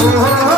Oh, oh, oh.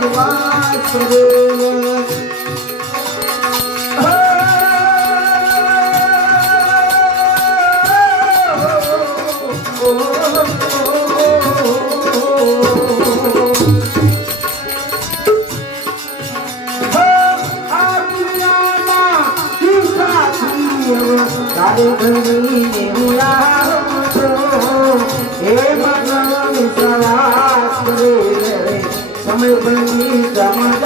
માનવો વિશ્વાસ એ સમય બની સમજાવ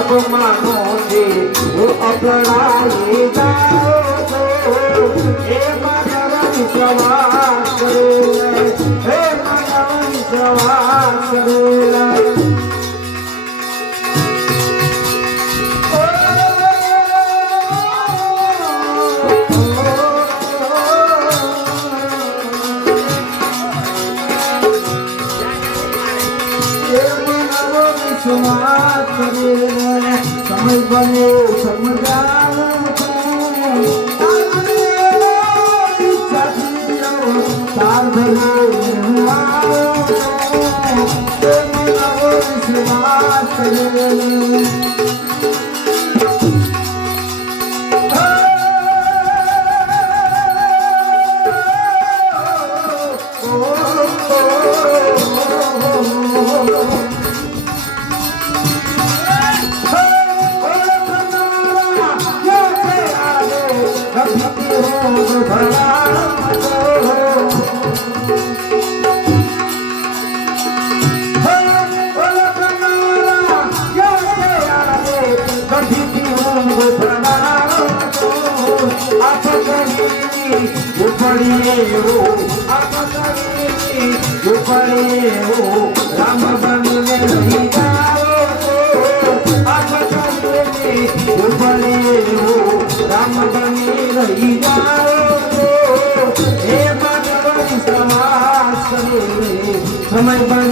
અપમાનો છે અપરાય જાઓ વિશ્વાસ બન્યો સમય ઉપડ્યો ઉપડ્યો રામ બનવે નહીં રહી જાઓ હે સમય બન